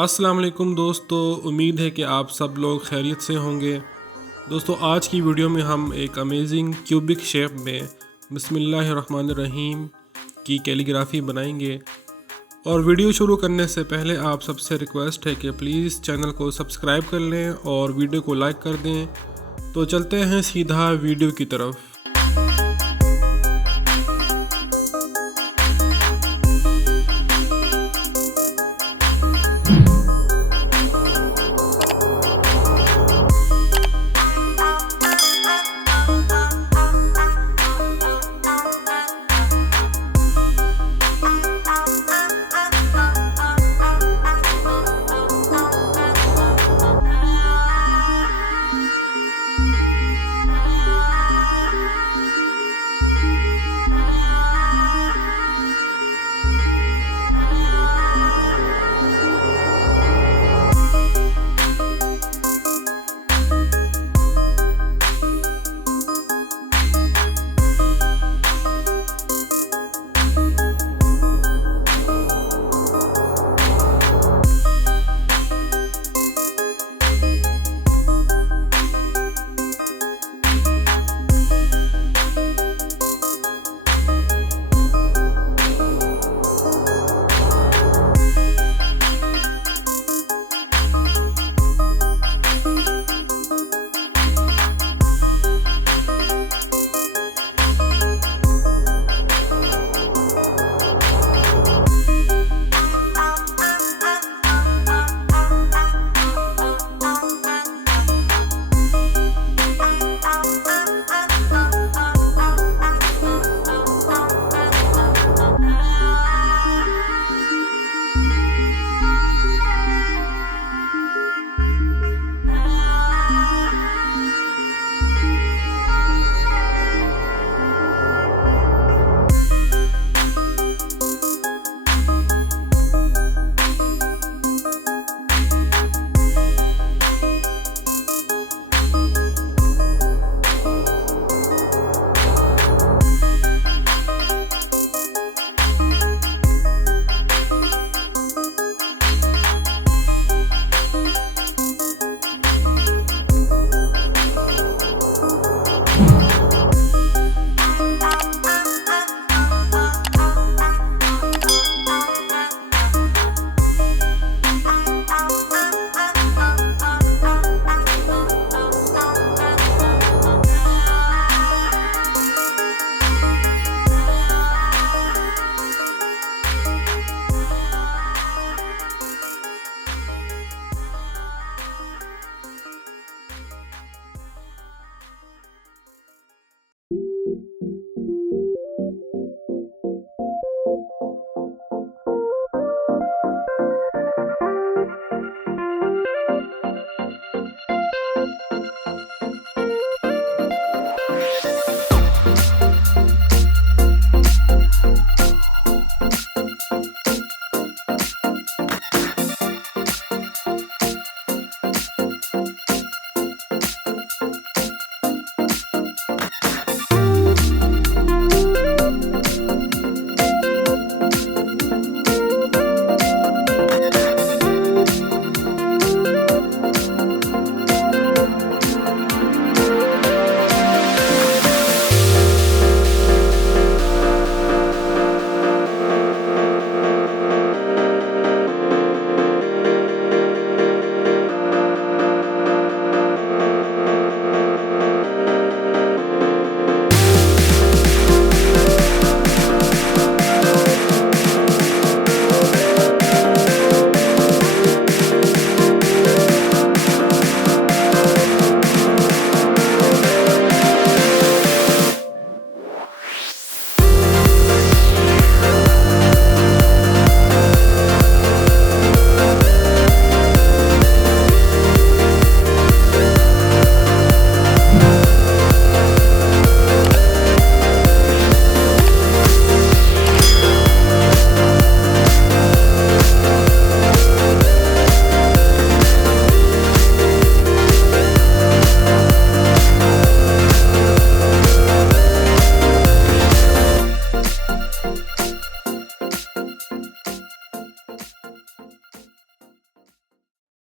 अस्सलाम वालेकुम दोस्तों, उम्मीद है कि आप सब लोग खैरियत से होंगे। दोस्तों आज की वीडियो में हम एक अमेजिंग क्यूबिक शेप में बिस्मिल्लाह रहमान rahim की कैलीग्राफी बनाएंगे। और वीडियो शुरू करने से पहले आप सबसे रिक्वेस्ट है कि प्लीज़ चैनल को सब्सक्राइब कर लें और वीडियो को लाइक कर दें। तो चलते हैं सीधा वीडियो की तरफ।